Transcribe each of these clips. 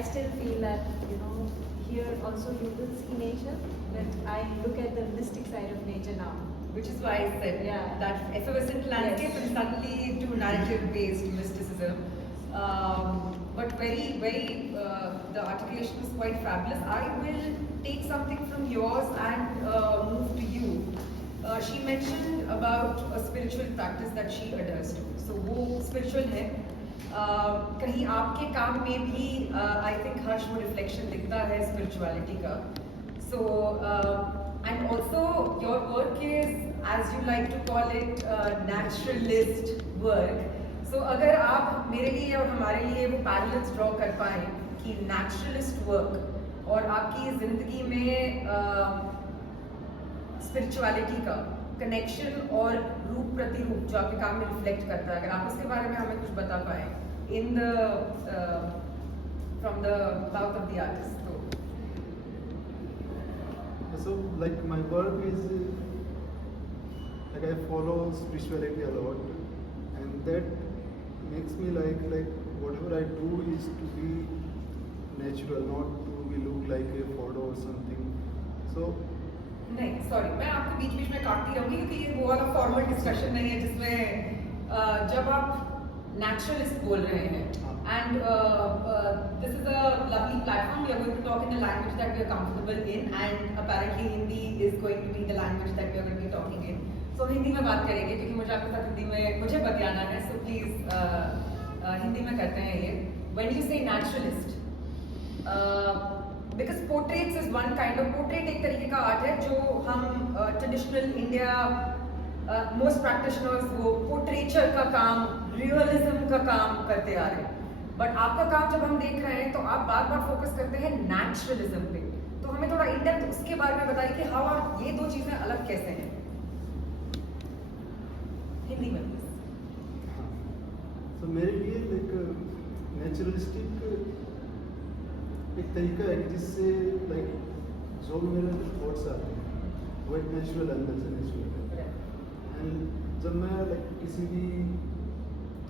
I still feel that, here also you will see nature, but I look at the mystic side of nature now. Which is why I said that effervescent landscape and suddenly to narrative-based mysticism. But very, the articulation was quite fabulous. I will take something from yours and move to you. She mentioned about a spiritual practice that she adheres to. So वो spiritual है. कहीं आपके काम में भी I think हर्ष वो reflection दिखता है spirituality का. So and also your work is, as you like to call it, naturalist work. So अगर आप मेरे लिए और हमारे लिए वो parallels draw कर पाएं कि naturalist work और आपकी जिंदगी में spirituality का connection और रूप प्रतिरूप जो आपके काम में reflect करता है, अगर आप उसके बारे में हमें कुछ बता पाएं in the from the mouth of the artist. So like my work is like I follow spirituality a lot, and that makes me like whatever I do is to be natural, not to be look like a photo or something. So नहीं sorry, मैं आपको बीच बीच में काटती रहूंगी क्योंकि ये वो वाला फॉर्मल डिस्कशन नहीं है जिसमें जब आप नेचुरलिस्ट बोल रहे हैं and this is a lovely platform. We are going to talk in the language that we are comfortable in, and apparently Hindi is going to be the language that we are going to be talking in. So Hindi में बात करेंगे क्योंकि मुझे आपके साथ हिंदी में मुझे बतियाना है. So please हिंदी में करते हैं ये. When you say naturalist, because portraits is one kind of portrait, एक तरीके का आर्ट है जो हम traditional India most practitioners वो portraiture का काम, realism का काम करते आ रहे हैं. बट आपका काम जब हम देख रहे हैं तो आप बार बार फोकस करते हैं नेचुरलिज्म पे. तो हमें थोड़ा इन डेप्थ उसके बारे में बताइए कि हाउ आर ये दो चीजें अलग कैसे हैं हिंदी में. तो मेरे लिए लाइक नेचुरलिस्टिक एक तरीका है जिससे लाइक जो भी मेरे थॉट्स आते हैं वो एक नेचुरल अंदर से नेचुरल है. एंड जब मैं लाइक किसी भी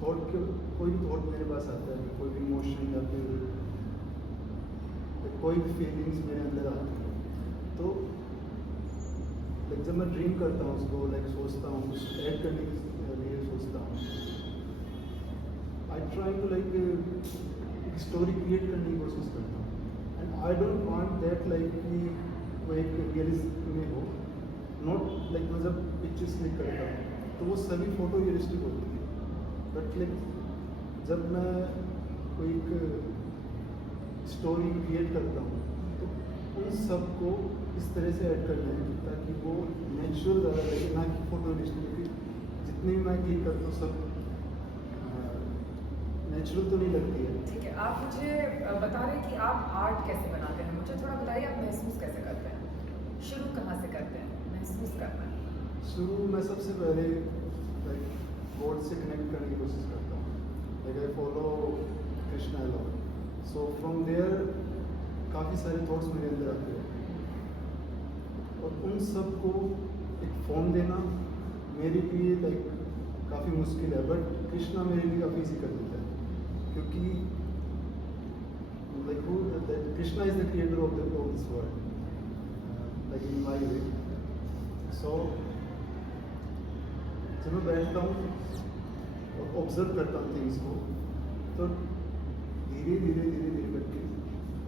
थॉट के कोई भी थॉट मेरे पास आता है, कोई भी इमोशन या फिर कोई भी फीलिंग्स मेरे अंदर आती है, तो लाइक जब मैं ड्रीम करता हूँ उसको लाइक सोचता हूँ कुछ ऐड करने के लिए सोचता हूँ, आई ट्राई टू लाइक एक स्टोरी क्रिएट करने की कोशिश करता हूँ. And I don't want that like कि वो एक रियलिस्टिक में हो, नॉट लाइक मैं जब पिक्चर्स क्लिक करता हूँ तो वो सभी फोटो रियलिस्टिक होती है. बट लाइक जब मैं कोई एक स्टोरी क्रिएट करता हूँ तो उन सब को इस तरह से ऐड करना है ताकि वो नेचुरल ज़्यादा लगे, ना कि फोटो रियलिस्टिक. जितनी भी मैं क्लिक करता हूँ सब नेचुरल तो नहीं लगती है. ठीक है, आप मुझे बता रहे हैं कि आप आर्ट कैसे बनाते हैं. मुझे थोड़ा बताइए आप महसूस कैसे करते हैं, शुरू कहाँ से करते हैं महसूस करना है. शुरू मैं सबसे पहले लाइक गॉड से कनेक्ट करने की कोशिश करता हूँ. Like I follow Krishna law. So from there काफ़ी सारे थॉट्स मेरे अंदर आते हैं और उन सब को एक फॉर्म देना मेरे लिए लाइक काफ़ी मुश्किल है. बट कृष्णा मेरे लिए काफ़ी ईजी कर देता है क्योंकि like Krishna is the creator of this world like in my way. So जब मैं बैठता हूँ और ऑब्जर्व करता हूँ थिंग्स को तो धीरे धीरे करके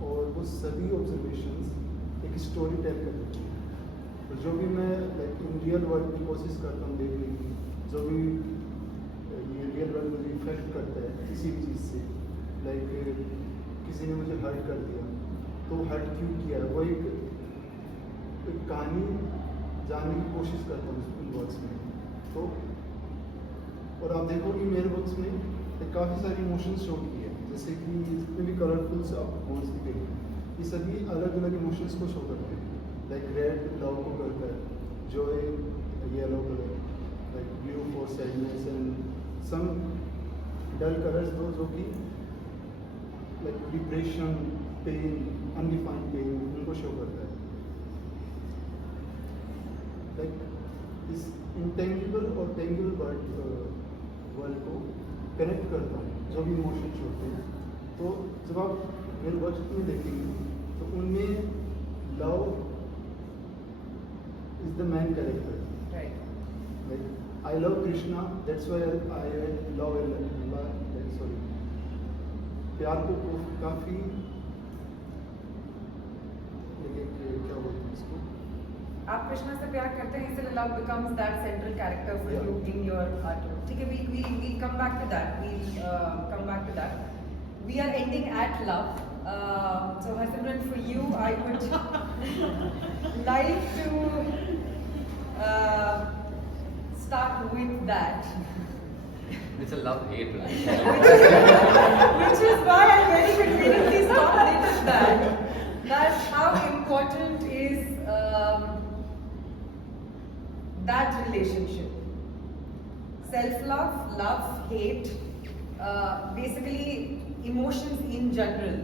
और वो सभी ऑब्जर्वेशंस एक स्टोरी टेल कर देती हैं. तो जो भी मैं लाइक इन रियल वर्ल्ड की कोशिश करता हूँ देखने की, जो भी ये रियल वर्ल्ड मुझे इफेक्ट करता है किसी भी चीज़ से, लाइक किसी ने मुझे हर्ट कर दिया तो हर्ट क्यों किया, वो एक कहानी जानने की कोशिश करता हूँ उन वर्ड्स में. तो और आप देखो कि मेरे बुक्स में काफ़ी सारी इमोशंस शो की है, जैसे कि जितने भी कलरफुल्स आप कौन सी दिखे ये सभी अलग अलग इमोशंस को शो करते हैं. लाइक रेड लव को करता है, joy yellow colour, like blue for sadness and some dull colours दो जो कि like depression, pain, undefined pain उनको शो करता है. लाइक इस इंटेंजिबल और टेंजिबल वर्ल्ड को कनेक्ट करता हूँ जो भी इमोशंस होते हैं. तो जब आप मैंने बहुत जितनी देखी तो उनमें love is the man character. Right. Like I love Krishna, that's why I love Allah. Sorry. प्यार को काफी क्या बोलते हैं इसको? आप कृष्णा से प्यार करते हैं इसलिए love becomes that central character for Yeah. you in your art. ठीक है, we come back to that. Come back to that. We are ending at love. So Harsimran, for you, I would like to start with that. It's a love-hate Which is why I very conveniently started with that. That how important is that relationship? Self-love, love, hate, basically emotions in general.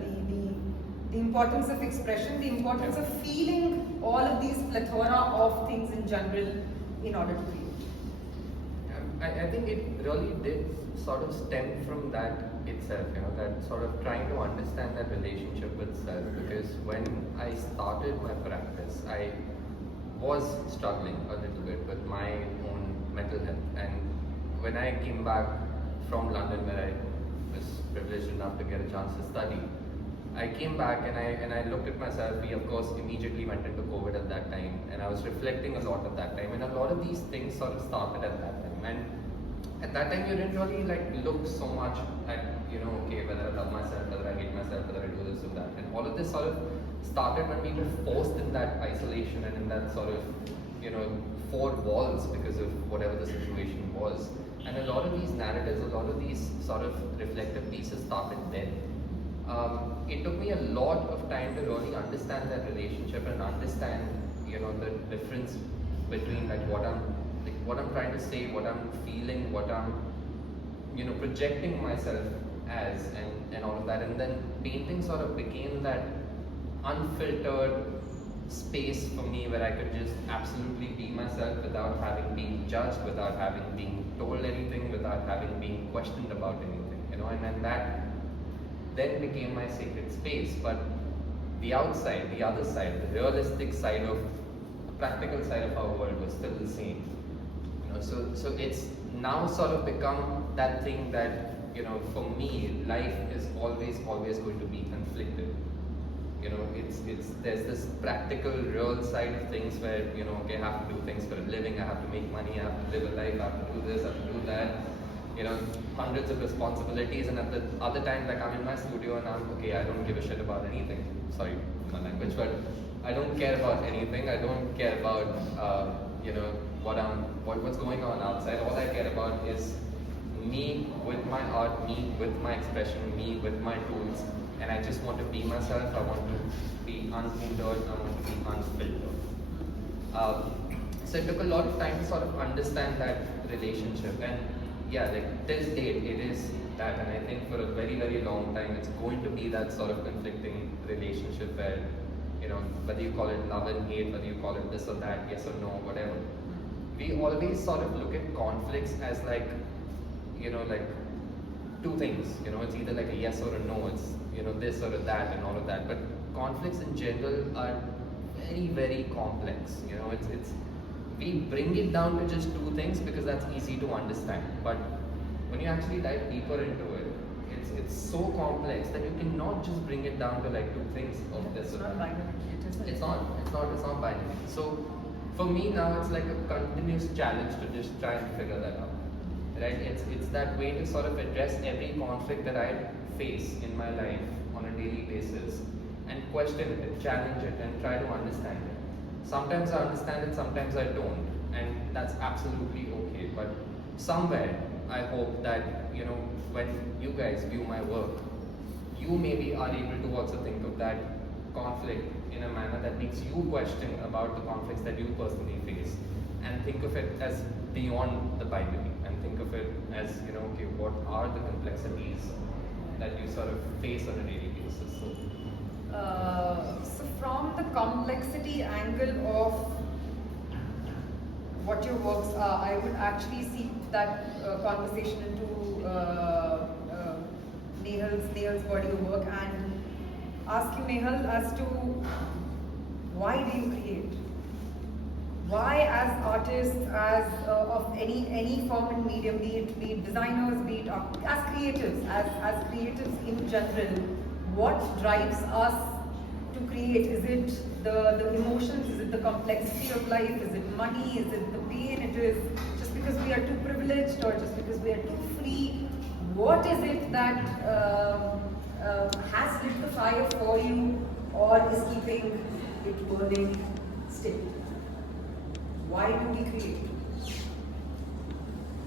The importance of expression, the importance of feeling all of these plethora of things in general in order to create. I think it really did sort of stem from that itself, that sort of trying to understand that relationship with self. Because when I started my practice, I was struggling a little bit with my own mental health. And when I came back from London, where I was privileged enough to get a chance to study, I came back and I looked at myself. We of course immediately went into COVID at that time, and I was reflecting a lot at that time, and a lot of these things sort of started at that time. And at that time you didn't really look so much at okay, whether I love myself, whether I hate myself, whether I do this or that. And all of this sort of started when we were forced in that isolation and in that sort of four walls because of whatever the situation was. And a lot of these narratives, a lot of these sort of reflective pieces started then. It took me a lot of time to really understand that relationship and understand, the difference between what I'm trying to say, what I'm feeling, what I'm, projecting myself as, and all of that. And then painting sort of became that unfiltered space for me where I could just absolutely be myself without having been judged, without having been told anything, without having been questioned about anything, and then that then became my sacred space. But the outside, the other side, the realistic side of the practical side of our world was still the same. So it's now sort of become that thing that for me, life is always going to be conflicted. There's this practical, real side of things where okay, I have to do things for a living, I have to make money, I have to live a life, I have to do this, I have to do that. Hundreds of responsibilities, and at the other time, I'm in my studio and I'm okay, I don't give a shit about anything. Sorry for my language, but I don't care about anything. I don't care about what's going on outside. All I care about is me with my art, me with my expression, me with my tools, and I just want to be myself. I want to be unhindered. I want to be unfiltered. So it took a lot of time to sort of understand that relationship, and till date it is that, and I think for a very, very long time it's going to be that sort of conflicting relationship where whether you call it love and hate, whether you call it this or that, yes or no, whatever. We always sort of look at conflicts as two things. It's either a yes or a no. It's this or a that and all of that. But conflicts in general are very, very complex. It's we bring it down to just two things because that's easy to understand. But when you actually dive deeper into it, it's so complex that you cannot just bring it down to two things of this or that. It's not binary. So for me now, it's like a continuous challenge to just try and figure that out. Right? It's that way to sort of address every conflict that I face in my life on a daily basis and question it, challenge it, and try to understand it. Sometimes I understand it, sometimes I don't, and that's absolutely okay. But somewhere I hope that when you guys view my work, you maybe are able to also think of that conflict in a manner that makes you question about the conflicts that you personally face, and think of it as beyond the binary, and think of it as okay, what are the complexities that you sort of face on a daily basis. So from the complexity angle of what your works are, I would actually see that conversation into Nehal's body of work, and ask you, Nehal, as to why do you create? Why, as artists, as of any form and medium, be it designers, be it as creatives in general, what drives us to create? Is it the emotions? Is it the complexity of life? Is it money? Is it the pain? It is just because we are too privileged, or just because we are too free? What is it that has lit the fire for you, or is keeping it burning still? Why do we create?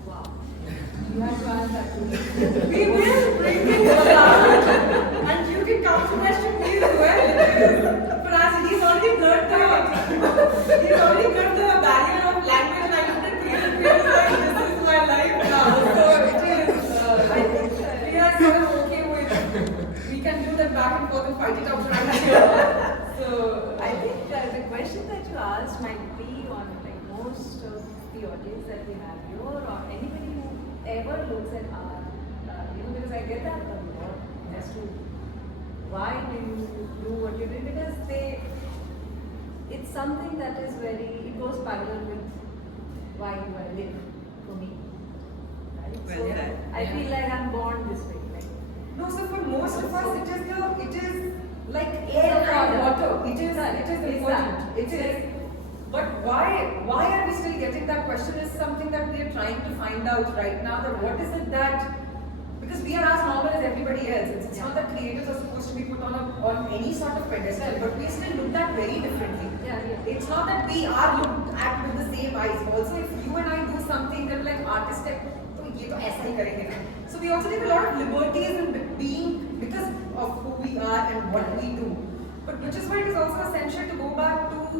Wow. You have to ask that to me. We will bring it around, and you can come to question me as well. But as he's already blurred the barrier of language, and I looked at creative creators like, this is my life now. So it is. I think we are sort of okay with. We can do that back and forth and fight it out right here. So I think the question that you asked might be on like most of the audience that we have here, or anybody who ever looks at art, because I get that a lot as to why do you do what you do, because it's something that is it goes parallel with why do I live for me, right? Well, so yeah. I feel like I'm born this way, no, so for most of us, it is like air and water. It is important. It is. But why are we still getting that question is something that we are trying to find out right now. That what is it that, because we are as normal as everybody else. It's not that creatives are supposed to be put on any sort of pedestal, but we are still looked at very differently. Yeah. It's not that we are looked at with the same eyes. Also, if you and I do something that like artistic, ये तो ऐसा ही करेंगे ना. So we also take a lot of liberties in being because of who we are and what we do. But which is why it is also essential to go back to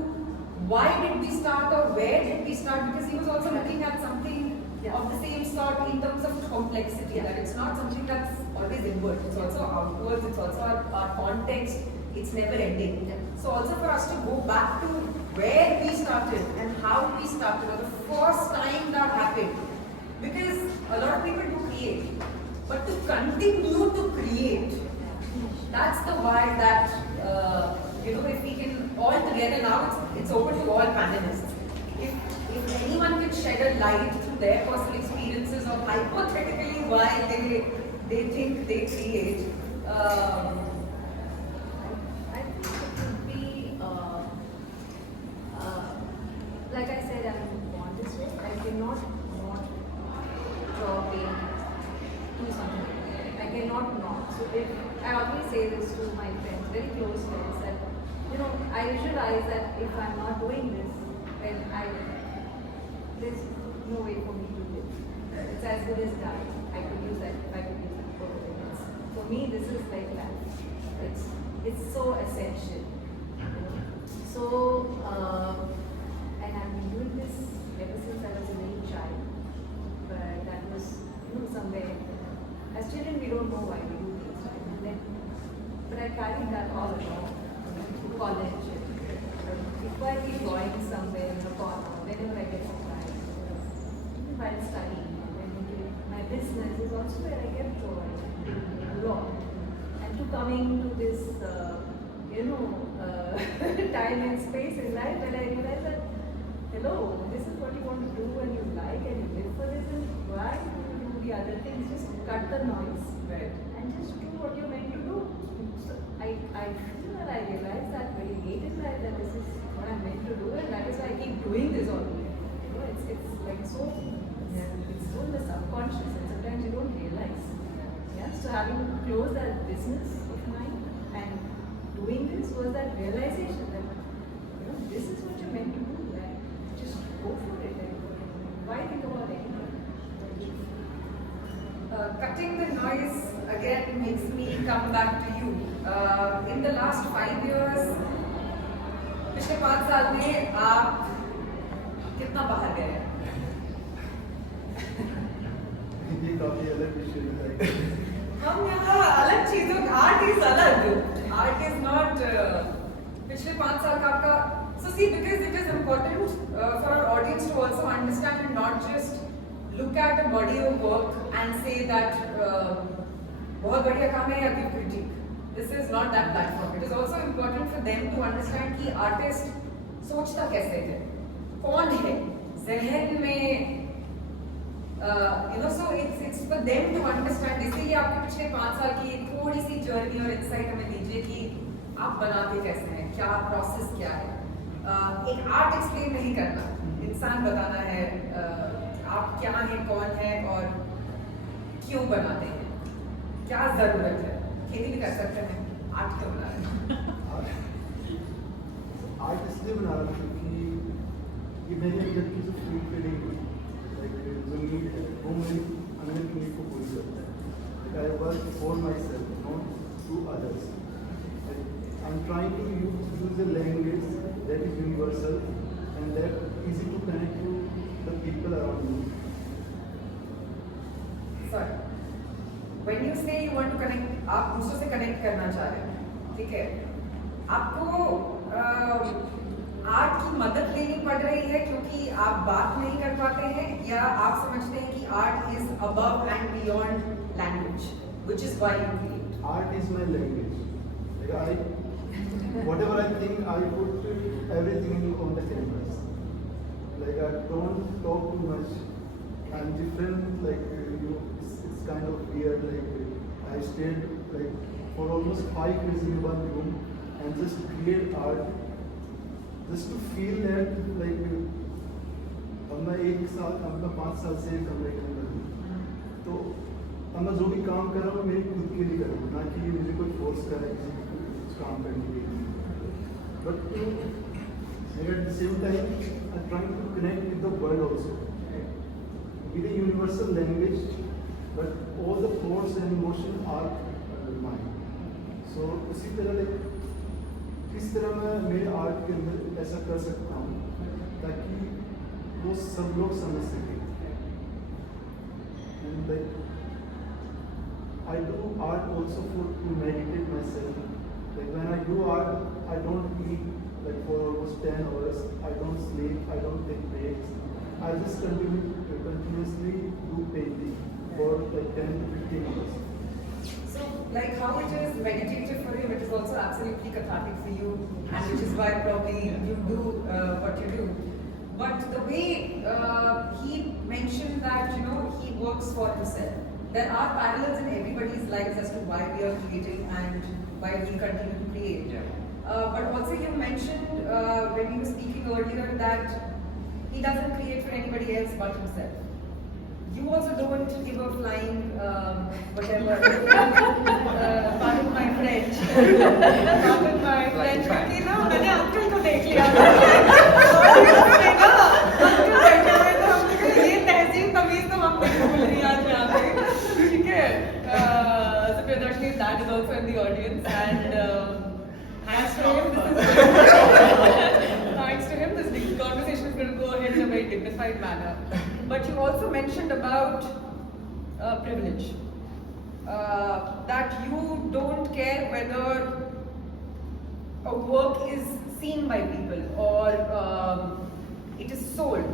why did we start or where did we start, because he was also looking at something of the same sort in terms of complexity, that it's not something that's always inward, it's also outwards, it's also our context, it's never ending. So also for us to go back to where we started and how we started, or the first time that happened. Because a lot of people do create, but to continue to create, that's the why that, if we can all together now, it's open to all panelists. If anyone can shed a light through their personal experiences of hypothetically why they think they create, I think it would be, like I said, I'm born this way. I cannot not draw paint, do something. I cannot not. So if I always say this to my friends, very close friends, that I visualize that if I'm not doing this, then there's no way for me to live. It's as good as dying. I could use that if I could use that for anything else. For me, this is like life. It's so essential. So, and I've been doing this ever since I was a little child. But that was, somewhere. As children, we don't know why we do things, right? But I carried that all along to college. If I keep going somewhere in a corner, whenever I get some time, while studying, and doing my business is also where I get joy a lot. And to coming to this, time and space in life, when I realized that, hello, this is what you want to do and you like and you live for this, and why do you do the other things? Just cut the noise, right, and just do what you're meant to do. So I feel that I realized that very late in life that this is what I'm meant to do, and that is why I keep doing this all the way. It's like so, it's so in the subconscious, and sometimes you don't realize. Yeah, so having closed that business of mine and doing this was that realization that this is what you're meant to do, and just go for it. And why think about anything? Cutting the noise again makes me come back to you. In the last 5 years, पिछले 5 साल में आप कितना बाहर गए? ये काफी अलग विषय है। हम यहाँ अलग चीजों आर्ट इज अलग, आर्ट इज नॉट पिछले 5 साल का आपका. So see, because it is important for our audience to also understand and not just look at a body of work and say that बहुत बढ़िया काम है या give critique. this is not that platform. It is also important for them to understand कि artist सोचता कैसे है, कौन है, जहन में so it's for them to understand. इसीलिए आपके पिछले 5 साल की थोड़ी सी जर्नी और इंसाइट हमें दीजिए कि आप बनाते कैसे हैं, क्या प्रोसेस क्या है. एक आर्ट एक्सप्लेन नहीं करना, इंसान बताना है आप क्या हैं, कौन है और क्यों बनाते हैं, क्या जरूरत है. खेती भी कर सकते हैं, आर्ट क्यों बना रहे हैं? आर्ट इसलिए बना रहा था क्योंकि ये मेरे अंदर की जो फील फीलिंग जो नीड है वो मेरी अंदर की नीड को पूरी करता है. I work for myself, not to others. I am trying to use a language that is universal and that easy to connect to the people around me. Sorry. When you say you want to connect, आप दूसरों से connect करना चाह रहे हैं, ठीक है? आपको आर्ट की मदद लेनी पड़ रही है क्योंकि आप बात नहीं कर पाते हैं, या आप समझते हैं कि art is above and beyond language, which is why you create? Art is my language. Like whatever I think, I put everything on the canvas. Like I don't talk too much. I'm different. Like it's kind of weird. Like I stayed like for almost 5 years in one room and just create art, just to feel that like अब मैं 1 साल, अब मैं 5 साल से कमरे के अंदर हूँ, तो अब मैं जो भी काम कर रहा हूँ मेरी खुद के लिए कर रहा हूँ, ना कि मुझे कोई फोर्स करे किसी को कुछ काम करने के लिए. But at the same time I trying to connect with the world also with a universal language, but all the thoughts and emotions are mine. So उसी तरह किस तरह मैं मेरे आर्ट के अंदर ऐसा कर सकता हूँ ताकि वो सब लोग समझ सकें. And like I do art also to meditate myself. Like when I do art, I don't eat like for almost 10 hours. I don't sleep. I don't take breaks. I just continuously do painting for like 10 to 15 hours. So, like how it is meditative for you, it is also absolutely cathartic for you, and which is why probably you do what you do. But the way he mentioned that, he works for himself. There are parallels in everybody's lives as to why we are creating and why we continue to create. Yeah. But also you mentioned when you were speaking earlier that he doesn't create for anybody else but himself. You also don't give a flying whatever. Pardon my French. Pardon my French. क्योंकि ना मैंने uncle को देख लिया. Uncle बैठे हुए तो हमने कहा ये तहजीब तमीज तो हम नहीं भूल रही आज यहाँ पे. ठीक है. So Priyadarshini, that is also in the audience, and thanks to him, this conversation is going to go ahead in a very dignified manner. But you also mentioned about privilege. That you don't care whether a work is seen by people or it is sold.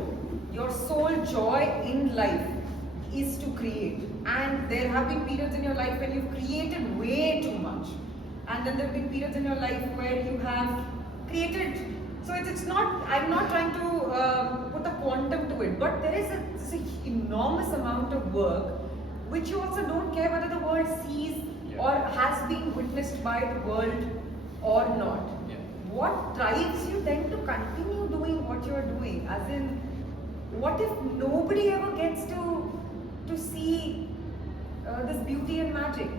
Your sole joy in life is to create. And there have been periods in your life when you've created way too much. And then there have been periods in your life where you have created. So it's not, I'm not trying to put a quantum to it, but there is this enormous amount of work which you also don't care whether the world sees or has been witnessed by the world or not. Yeah. What drives you then to continue doing what you are doing? As in, what if nobody ever gets to see this beauty and magic?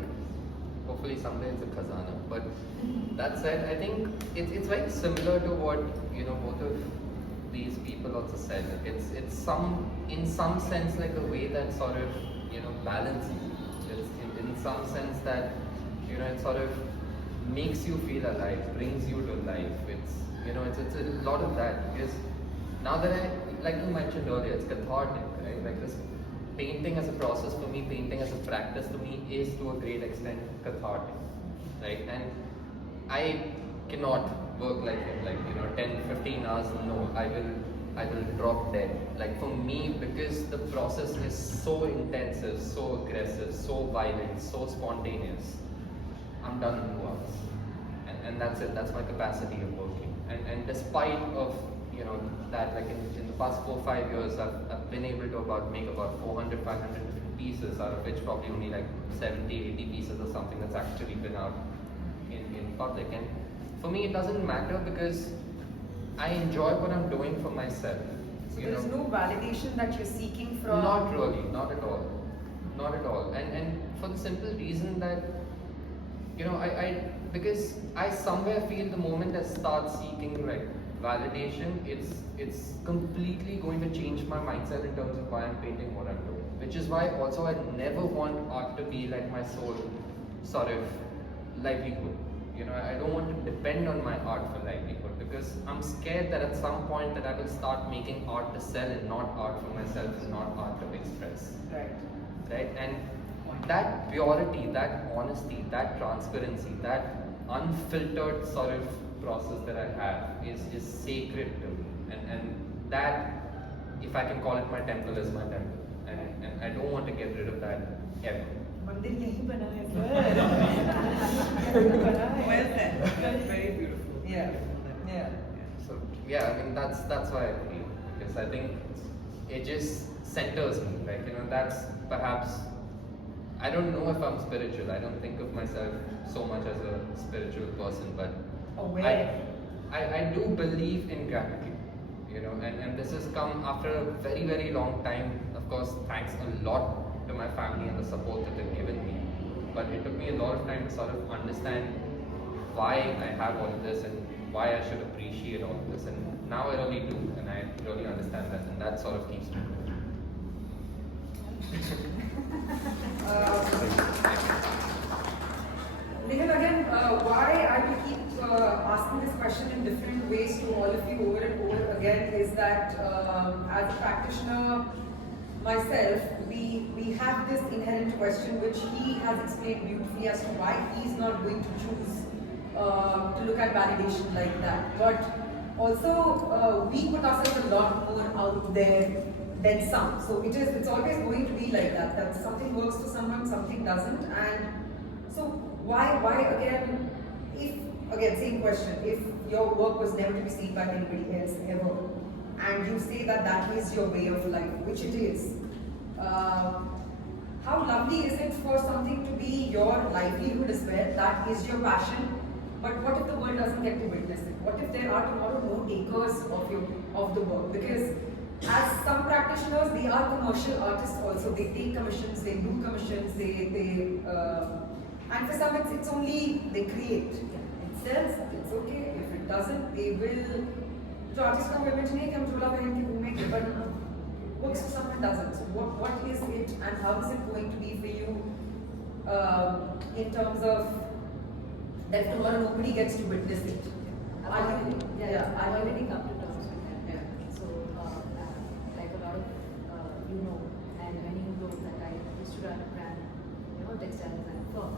Hopefully someday it's a khazana. But that said, I think it's very similar to what both of these people also said. It's in some sense like a way that sort of balances you. It's in some sense that it sort of makes you feel alive, brings you to life. It's a lot of that, because now that like you mentioned earlier, it's cathartic, right? Like this painting as a process for me, painting as a practice to me is to a great extent cathartic, right? And I cannot work like him, like 10, 15 hours. No, I will drop dead. Like for me, because the process is so intensive, so aggressive, so violent, so spontaneous, I'm done in 2 hours. And that's it, that's my capacity of working. And despite of, you know, that, like in the past 4 or 5 years, I've been able to make about 400, 500 different pieces, out of which probably only like 70, 80 pieces or something that's actually been out in public. And for me, it doesn't matter because I enjoy what I'm doing for myself. So you there is know. no validation that you're seeking from. Not really, not at all. Not at all. And for the simple reason that, you know, because I somewhere feel the moment I start seeking like validation, it's completely going to change my mindset in terms of why I'm painting what I'm doing. Which is why also I never want art to be like my sole sort of livelihood. You know, I don't want to depend on my art for livelihood because I'm scared that at some point that I will start making art to sell and not art for myself and not art to express. Right. Right? And that purity, that honesty, that transparency, that unfiltered sort of process that I have is sacred to me. And that, if I can call it my temple, is my temple. And I don't want to get rid of that ever. मंदिर यहीं बना है sir बना है Well said. Very beautiful. yeah yeah So yeah, I mean that's why I feel, because I think it just centers me. Like, you know, that's perhaps, I don't know if I'm spiritual. I don't think of myself so much as a spiritual person, but aware I do believe in gratitude. You know, and this has come after a very, very long time. Of course, thanks a lot to my family and the support that they've given me. But it took me a lot of time to sort of understand why I have all of this and why I should appreciate all of this. And now I really do, and I really understand that, and that sort of keeps me going. Nihal, again, why I will keep asking this question in different ways to all of you over and over again is that as a practitioner myself, we have this inherent question which he has explained beautifully as to why he is not going to choose to look at validation like that. But also we put ourselves a lot more out there than some. So it's always going to be like that. That something works for someone, something doesn't. And so why again, if again same question, if your work was never to be seen by anybody else ever, and you say that that is your way of life, which it is, how lovely is it for something to be your livelihood as well, that is your passion, but what if the world doesn't get to witness it? What if there are tomorrow no takers of the work? Because as some practitioners, they are commercial artists also. They take commissions, they do commissions, and for some it's only they create. It sells, it's okay. If it doesn't, they will. जो artist का image नहीं है कि हम झोला पहन के घूमेंगे, but works for someone doesn't. So what is it, and how is it going to be for you in terms of that tomorrow nobody gets to witness it? I've already come to terms with that. Yeah. So, like a lot of you know, and many who know that I used to run a brand, you know, textile design firm,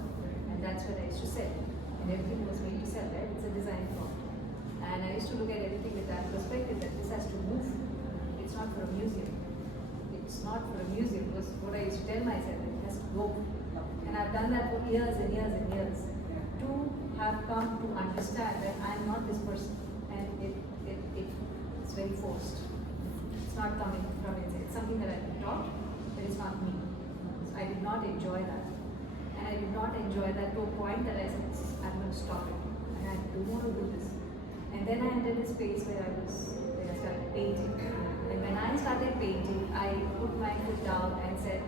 and that's what I used to sell. And everything was made to sell, right? It's a design firm. And I used to look at everything with that perspective that this has to move. It's not for a museum. It's not for a museum. Because what I used to tell myself, it has to go. And I've done that for years and years and years. To have come to understand that I'm not this person. And it's very forced. It's not coming from inside. It's something that I've been taught, but it's not me. So I did not enjoy that. And I did not enjoy that to a point that I said, I'm going to stop it. And I don't want to do this. And then I entered a space where I started painting. And when I started painting, I put my foot down and said,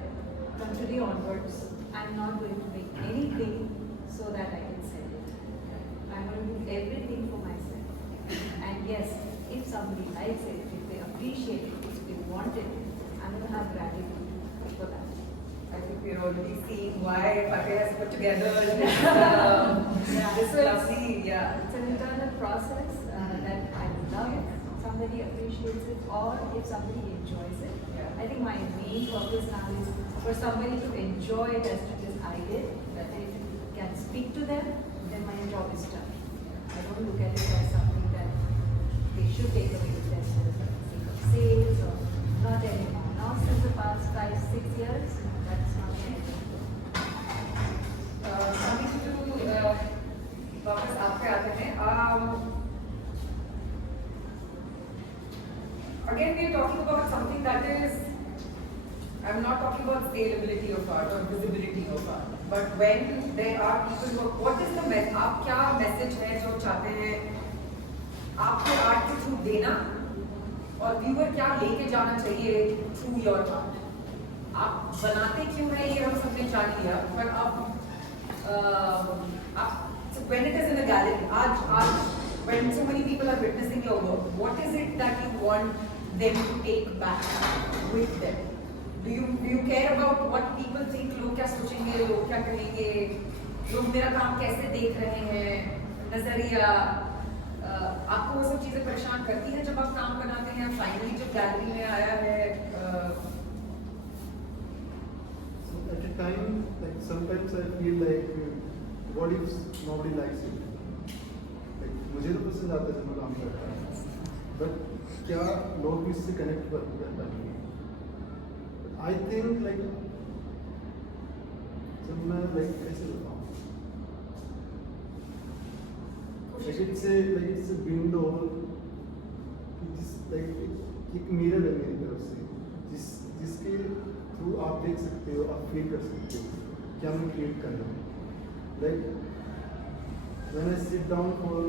from today onwards, I'm not going to make anything so that I can sell it. I'm going to do everything for myself. And yes, if somebody likes it, if they appreciate it, if they want it, I'm going to have gratitude for that. I think we're already seeing why Fateh has put together this lovely, It's an internal process that I love it. Somebody appreciates it, or if somebody enjoys it. Yeah. I think my main purpose now is for somebody to enjoy it as much as I did. That if it can speak to them, then my job is done. I don't look at it as something that they should take away with them for the sake of sales or not anymore. Now since the past 5-6 years, that's not anymore. Coming to Again, we're talking about something that is, I'm not talking about scalability of art or visibility of art, but when there are people who, what is the message, आप क्या message है जो चाहते हैं आपके art के through देना और viewer क्या लेके जाना चाहिए through your art. आप बनाते क्यों हैं ये हम सबने जान लिया, पर अब so when it is in a gallery, आज when so many people are witnessing your work, what is it that you want them to take back with them? Do you care about what people think? लोग क्या सोचेंगे, लोग क्या कहेंगे, लोग मेरा काम कैसे देख रहे हैं, नजरिया, आपको वो सब चीजें परेशान करती हैं जब आप काम बनाते हैं? फाइनली जब गैलरी में आया है, So at a time, like sometimes I feel like, what if nobody likes it? Like मुझे तो पसंद आता है जब मैं काम करता हूँ, but क्या लोग भी इससे कनेक्ट कर पाएंगे? I think like जब मैं like कैसे बताऊँ? Like it's a window, एक मिरर है मेरी तरफ से, जिसके थ्रू आप देख सकते हो, आप फील कर सकते हो क्या मैं क्रिएट कर रहा हूँ. Like when I sit down for a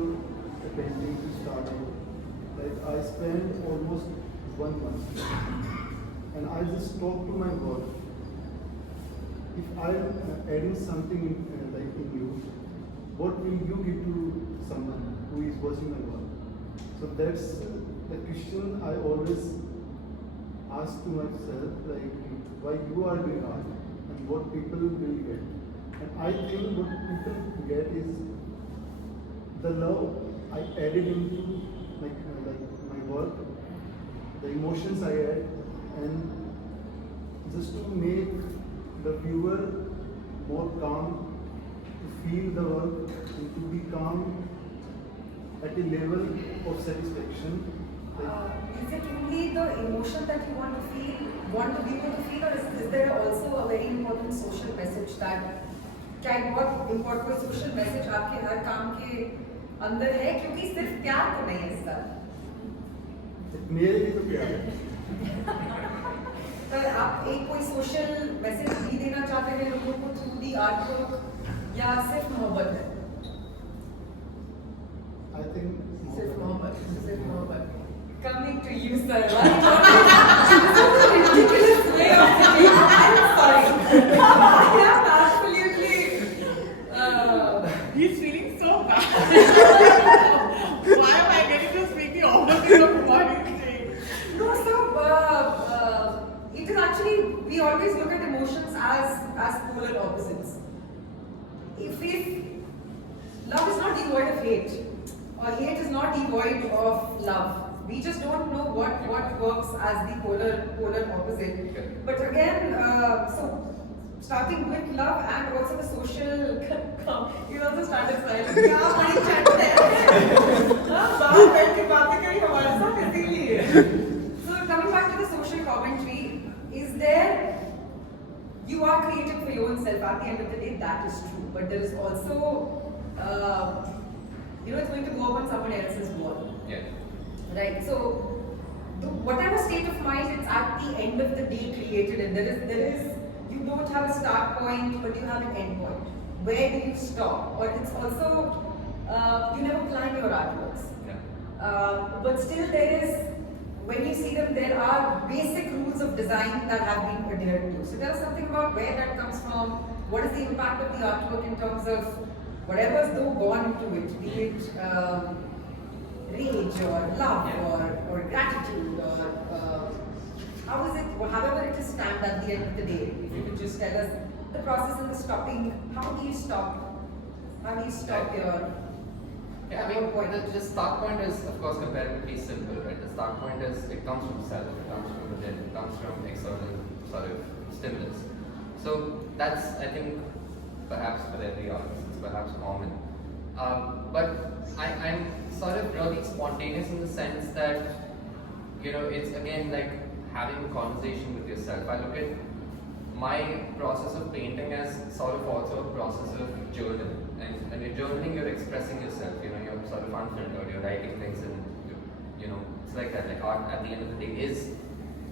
painting to start out, like I spend almost 1 month, and I just talk to my work. If I'm adding something in you, what will you give to someone who is watching my work? So that's the question I always ask to myself, like why you are doing art and what people will get. And I think what people get is the love I added into like my work, the emotions I add, and just to make the viewer more calm, to feel the work and to be calm at a level of satisfaction. is it only the emotion that you want the viewer to feel, or is there also a very important social message that क्या बहुत important कोई social message आपके हर काम के अंदर है, क्योंकि सिर्फ प्यार तो नहीं है इसका. मेरे लिए तो प्यार है. पर आप एक कोई social message भी देना चाहते हैं लोगों को through the artwork, या सिर्फ मोहब्बत है? I think सिर्फ मोहब्बत. Coming to you, sir. This is a ridiculous way of saying. I'm sorry. I am absolutely. He's feeling so bad. Why am I getting to speak the opposite of what he's saying? No, so it is actually, we always look at emotions as polar opposites. If love is not devoid of hate, or hate is not devoid of love, we just don't know what works as the polar opposite. But again, so starting with love and also the social, you also started smiling. क्या बड़ी chat है? हाँ, बाहर बैठ के बातें करी हमारे साथ इसीलिए. So coming back to the social commentary, is there? You are creative for your own self. At the end of the day, that is true. But there is also, it's going to go up on someone else's wall. Yeah. Right. So, whatever state of mind it's at the end of the day created in, there is you don't have a start point, but you have an end point. Where do you stop? Or it's also you never plan your artworks. Yeah. But still, there is, when you see them, there are basic rules of design that have been adhered to. So tell us something about where that comes from. What is the impact of the artwork in terms of whatever's though gone into it, be it rage or love or gratitude or how is it, however it is stamped at the end of the day. If you could just tell us the process and the stopping, how do you stop? How do you stop your Yeah, I mean, the start point is, of course, comparatively simple, right? The start point is, it comes from self, it comes from within, it comes from external sort of stimulus. So that's, I think, perhaps for every artist, it's perhaps common. But I'm sort of really spontaneous in the sense that, it's again like having a conversation with yourself. I look at my process of painting as sort of also a process of journaling. And when you're journaling, you're expressing yourself, you're sort of unfiltered. You're writing things and you know, it's like that. Like art at the end of the day is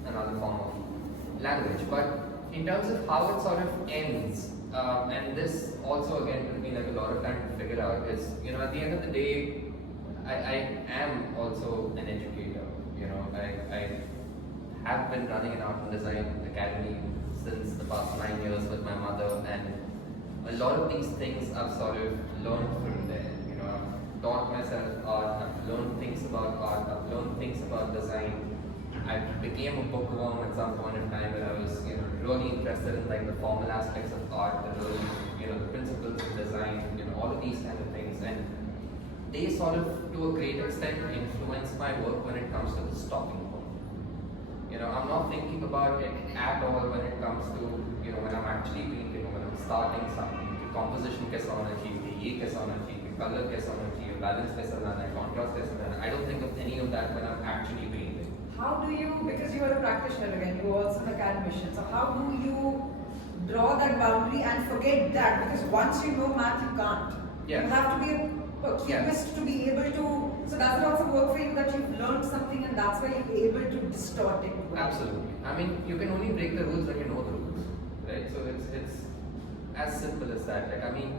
another form of language. But in terms of how it sort of ends, and this also again took me like a lot of time to figure out is, you know, at the end of the day, I am also an educator. You know, I have been running an art and design academy since the past 9 years with my mother, and a lot of these things I've sort of learned from there. You know, I've taught myself art, I've learned things about art, I've learned things about design. I became a bookworm at some point in time when I was, you know, really interested in like the formal aspects of art, the really, you know, the principles of design, you know, all of these kind of things, and they sort of, to a great extent, influence my work when it comes to the stopping point. You know, I'm not thinking about it at all when it comes to, you know, when I'm actually painting, when I'm starting something. Composition कैसा होना चाहिए, ये कैसा होना चाहिए, color कैसा होना चाहिए, balance कैसा लाना है, contrast कैसा लाना है. I don't think of any of that when I'm actually painting. How do you, because you are a practitioner again, you are also an academician, so how do you draw that boundary and forget that? Because once you know math, you can't. Yeah. You have to be a cubist to be able to, so does it also work for you that you've learned something and that's why you're able to distort it? Absolutely. I mean, you can only break the rules when you know the rules, right? So it's as simple as that. Like, I mean,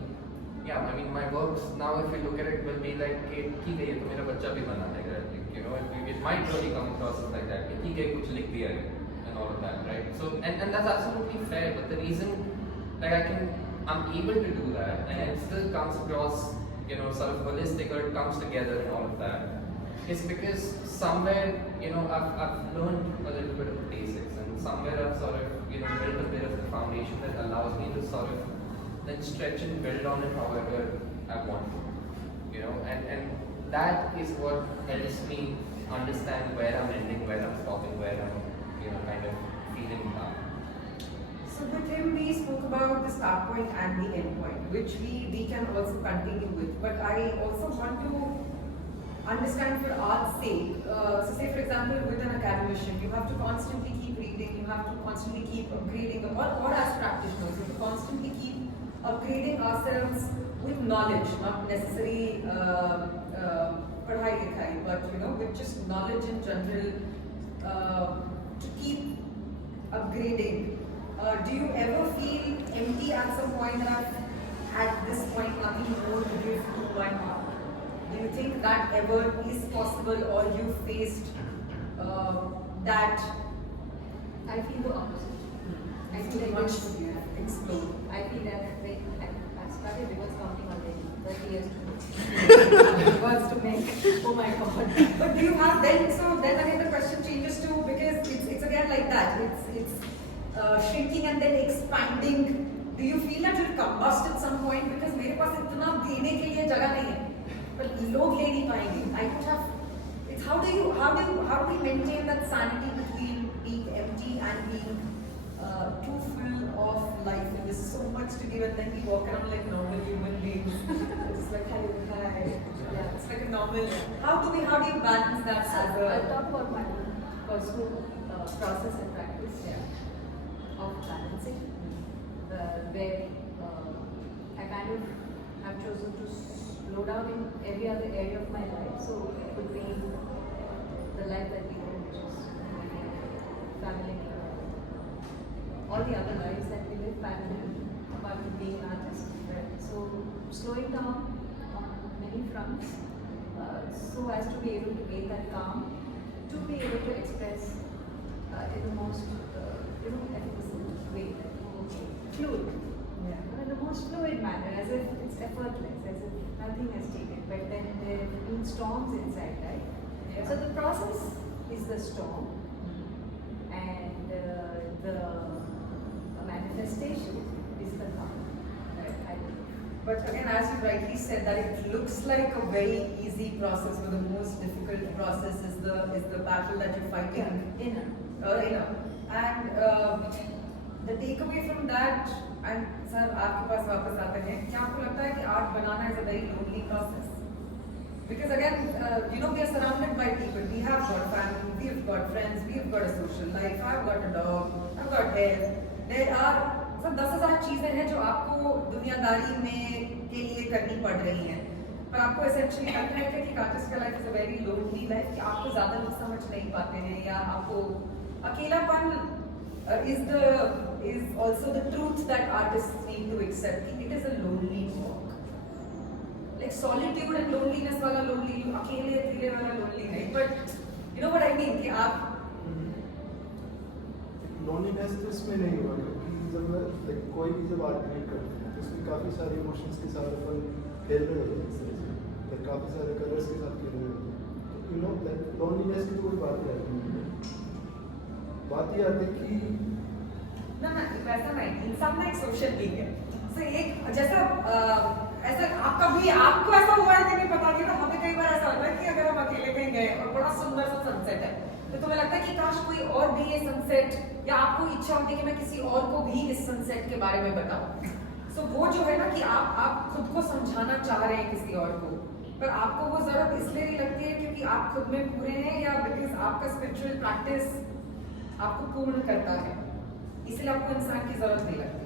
yeah, I mean, my works now, if you look at it, will be like, ठीक है, ये तो मेरा बच्चा भी बना देगा. You know, it might really come across as like that. ठीक है, कुछ लिख दिया है, and all of that, right? So, and that's absolutely fair. But the reason, like, I'm able to do that, and it still comes across, you know, sort of holistic, or it comes together and all of that, is because somewhere, you know, I've learned a little bit of the basics, and somewhere I've sort of, you know, built a bit of the foundation that allows me to sort of then stretch and build on it however I want to, you know, and that is what helps me understand where I'm ending, where I'm stopping, where I'm, you know, kind of feeling down. So with him, we spoke about the start point and the end point, which we can also continue with. But I also want to understand for art's sake. So say for example, with an academician, you have to constantly keep reading, you have to constantly keep upgrading, or as practitioners, you have to constantly keep upgrading ourselves with knowledge, not necessarily padhai likhai, but you know, with just knowledge in general, to keep upgrading. Do you ever feel empty at some point that at this point nothing more to give to my art? Do you think that ever is possible, or you faced that? I feel the opposite. I feel like much it's- to explode. I feel that I started reverse counting already. 30 years to reverse to make. Oh my god. But do you have then? So then again the question changes to, because it's again like that. It's shrinking and then expanding. Do you feel that you'll combust at some point? Because मेरे पास इतना देने के लिए जगह नहीं है. But लोग ले नहीं पाएंगे. I could have. It's how do we maintain that sanity between being empty and being too full of life, and there's so much to give, and then we walk around like normal human beings. It's like hi. Yeah, it's like a normal. How do you balance that as a? I'll talk about my personal process and practice of balancing, where I kind of have chosen to slow down in every other area of my life. So it would be the life that we live, which is family, all the other lives that we live, family, apart from being an artist, right? So slowing down on many fronts, so as to be able to make that calm, to be able to express in the most efficient way, fluid, in the most fluid manner, as if it's effortless, as if nothing has taken. But then there have been storms inside, right? Yeah. So the process is the storm, and the manifestation is the calm. I believe. But again, as you rightly said, that it looks like a very easy process, but the most difficult process is the battle that you're fighting. Inner. Inner. And the takeaway from that, and sir, आपके पास वापस आते हैं, क्या आपको लगता है कि art banana is a very lonely process? Because again, we are surrounded by people. We have got family, we have got friends, we have got a social life. I've got a dog, I've got hair. There are सब 10,000 चीजें हैं जो आपको दुनियादारी में के लिए करनी पड़ रही हैं. पर आपको एसेंशियली लगता है कि आर्टिस्ट का life is a very lonely life, कि आपको ज्यादा लोग समझ नहीं पाते हैं, या आपको अकेलापन is also the truth that artists need to accept, कि it is a lonely walk, like solitude and loneliness वाला lonely, अकेले अकेले वाला lonely नहीं, but you know what I mean, कि आप लोनलीनेस तो इसमें नहीं हुआ, क्योंकि जब मैं कोई भी जब आर्ट क्रिएट करते हैं तो उसमें काफ़ी सारे इमोशंस के साथ अपन खेल रहे होते हैं, इस तरह से काफ़ी सारे कलर्स के साथ खेल रहे होते हैं, तो यू नो लाइक लोनलीनेस की तो कोई बात ही आती नहीं है। बात ये आती है कि ना वैसा नहीं, इंसान ना एक सोशल बीइंग है, so एक जैसा ऐसा आपको ऐसा हुआ है कि नहीं पता नहीं, हमें कई बार ऐसा होता है कि अगर हम अकेले कहीं गए और बड़ा सुंदर सा सनसेट है, तो तुम्हें लगता है कि काश कोई और भी ये सनसेट, या आपको इच्छा होती है कि मैं किसी और को भी इस सनसेट के बारे में बताऊं। सो वो जो है ना कि आप खुद को समझाना चाह रहे हैं किसी और को, पर आपको वो जरूरत इसलिए नहीं लगती है क्योंकि आप खुद में पूरे हैं, या बिकॉज आपका स्पिरिचुअल प्रैक्टिस आपको पूर्ण करता है, इसलिए आपको इंसान की जरूरत नहीं लगती।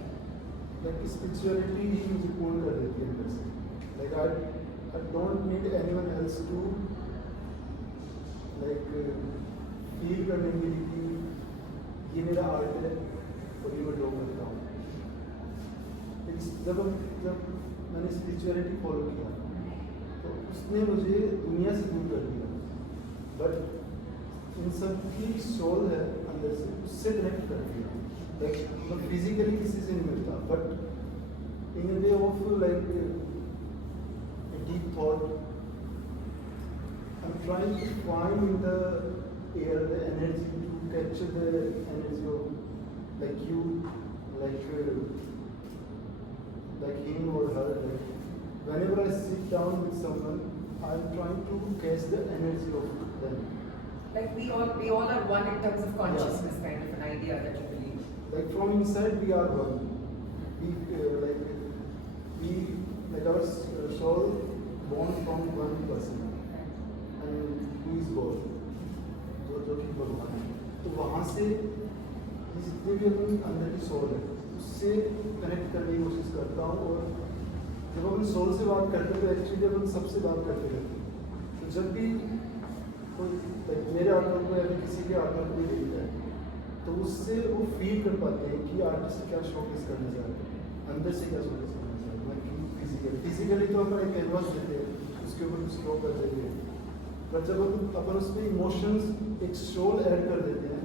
लाइक स्पिरिचुअलिटी ही मुझे पूर्ण कर देती है अंदर से। Like I don't need anyone else to like feel करने के लिए कि ये मेरा आर्ट है और ये मैं ड्रॉ करता हूँ। जब मैंने स्पिरिचुअलिटी फॉलो किया तो उसने मुझे दुनिया से दूर कर दिया, बट इन सब की सोल है अंदर से, उससे कनेक्ट कर दिया। लाइक मैं फिजिकली किसी से नहीं मिलता, but in way of like deep thought I am trying to find in the air the energy to capture the energy of like you, like him or her. Like, whenever I sit down with someone, I'm trying to catch the energy of them. Like we all are one in terms of consciousness, kind of an idea that you believe. Like from inside, we are one. We like our soul born from one person, and who is God, जो कि भगवान है। तो वहाँ से जितने भी अपने अंदर की सोल है उससे कनेक्ट करने की कोशिश करता हूँ, और जब अपन सोल से बात करते हैं तो एक्चुअली अपन सबसे बात करते रहते हैं। तो जब भी कोई लाइक मेरे आर्टवर्क को या फिर किसी के आर्टवर्क को देखता है तो उससे वो फील कर पाते हैं कि आर्टिस्ट क्या शोकेस करना चाहते हैं, अंदर से क्या शोकेस करना चाहते हैं। फिजिकली तो अपन एक कैनवास देते हैं, उसके ऊपर कुछ ड्रॉ कर देते हैं, पर जब अपन उसमें इमोशंस एक सोल ऐड कर देते हैं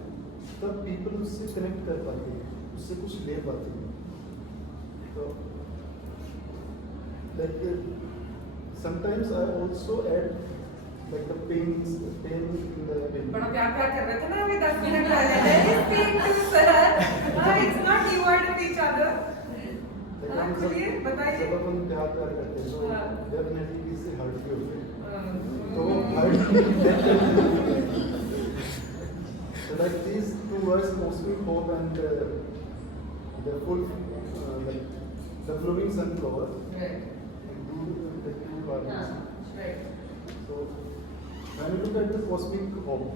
तब पीपल उससे कनेक्ट कर पाते हैं, उससे कुछ ले पाते हैं। तो like sometimes I also add like the pain in the pain. बड़ा प्यार कर रहे थे ना अभी 10 मिनट पहले। It's not you are with each other. खुलिए बताइए। जब अपन प्यार करते हैं तो हाँ। डेफिनेटली इससे हर्ट भी होते हैं, तो hurt so like these two words, mostly hope and the full like the blooming sunflower, Right. the two parts. Right. So when you look at the cosmic hope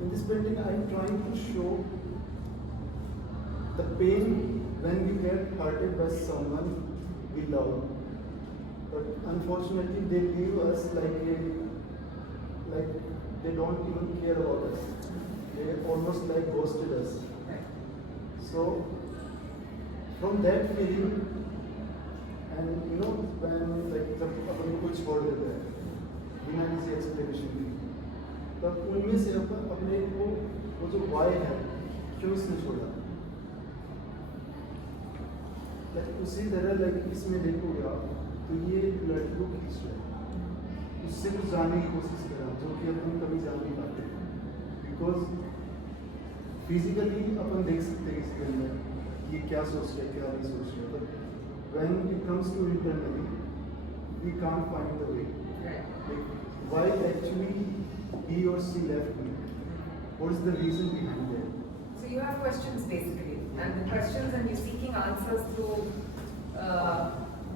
in this painting, I am trying to show the pain when we get hurted by someone we love, but unfortunately they leave us like they don't even care about us. They almost like ghosted us. So from that feeling, and you know when like जब अपन को कुछ छोड़ देता है बिना किसी explanation के, तब उनमें से अपन अपने को वो जो वाई है क्यों इसने छोड़ा, उसी तरह लाइक इसमें देखोगे आप तो ये लड़की को खींच रहा है, उससे कुछ जानने की कोशिश कर रहा है जो कि अपन कभी जान नहीं पाते, बिकॉज फिजिकली अपन देख सकते हैं इसके अंदर ये क्या सोच रहा है क्या नहीं सोच रहा है, but when it comes to internally we can't find the way why actually he or she left me, what is the reason behind that. So you have questions basically, and the questions, and you're seeking answers through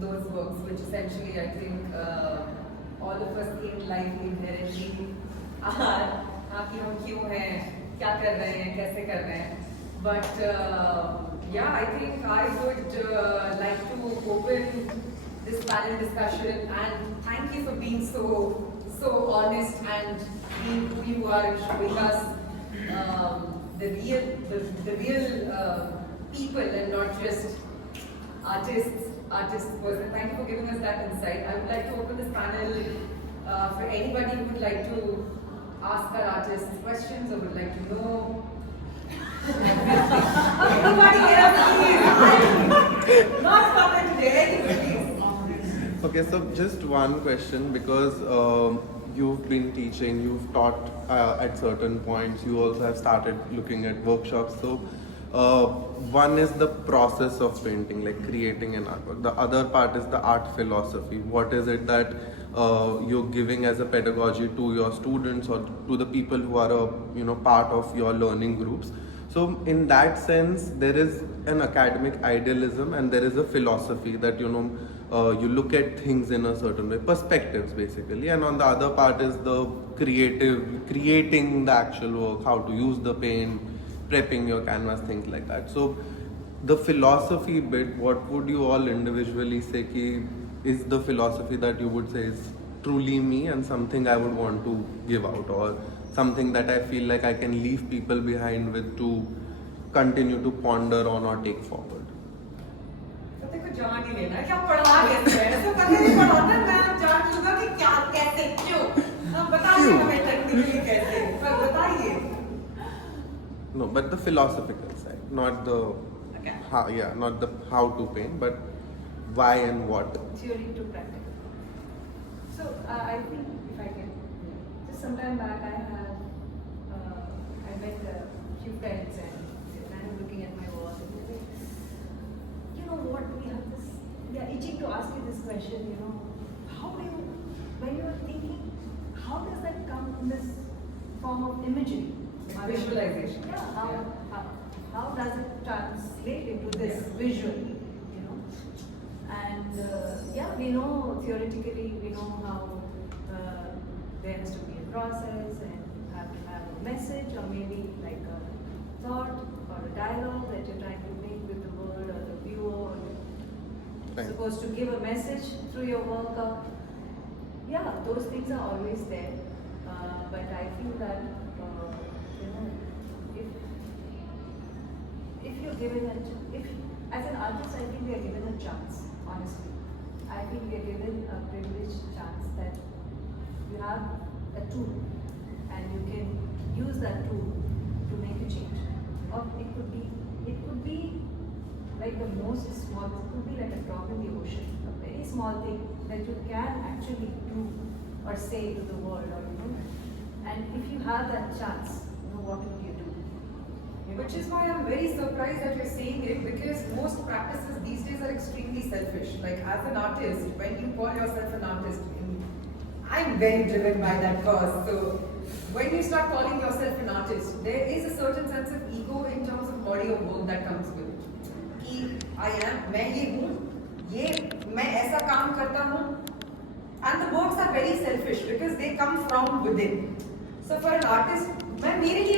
those books, which essentially I think all of us in life inherently are कि हम क्यों हैं, क्या कर रहे हैं, कैसे कर रहे हैं, but Yeah, I think I would like to open this panel discussion, and thank you for being so honest and being who you are and showing us the real people and not just artists person. Thank you for giving us that insight. I would like to open this panel for anybody who would like to ask our artists questions or would like to know. Anybody here, please? Not Pavan today, please. Okay, so just one question, because you've been teaching, you've taught at certain points, you also have started looking at workshops. So one is the process of painting, like creating an artwork. The other part is the art philosophy. What is it that you're giving as a pedagogy to your students or to the people who are part of your learning groups? So in that sense, there is an academic idealism and there is a philosophy that you look at things in a certain way, perspectives basically, and on the other part is the creating the actual work, how to use the paint, prepping your canvas, things like that. So the philosophy bit, what would you all individually say is the philosophy that you would say is truly me and something I would want to give out, or something that I feel like I can leave people behind with to continue to ponder on or take forward? तो देखो जान ही लेना क्या पढ़ा कैसे है ऐसे पता नहीं पढ़ाता मैं जान लूंगा कि क्या कैसे क्यों अब बताइए हमें टेक्निकली कैसे पर बताइए. No, but the philosophical side, not the Okay. not the how to paint, but why and what. Theory to practical. So I think if I can, just some time back I met a few friends and they were kind of looking at my work and they said, you know what, we are itching to ask you this question, how do you, when you are thinking, how does that come in this form of imagery? Visualization. Yeah, how does it translate into this visually, And we know theoretically, we know how there has to be a process and you have to have a message or maybe like a thought or a dialogue that you're trying to make with the world or the viewer. Or you're Right. supposed to give a message through your work. Those things are always there. But I feel that if you're given as an artist, I think we are given a chance, honestly. I think we are given a privileged chance that you have a tool and you can use that tool to make a change. Or it could be like the most small, it could be like a drop in the ocean, a very small thing that you can actually do or say to the world, and if you have that chance, what would you do? Which is why I'm very surprised that you're saying it, because most practices these days are extremely selfish. Like as an artist, when you call yourself an artist, I'm very driven by that cause. So when you start calling yourself an artist, there is a certain sense of ego in terms of body of work that comes with it. कि मैं ये हूँ, मैं ऐसा काम करता हूँ, and the works are very selfish because they come from within. So for an artist, मैं मेरे लिए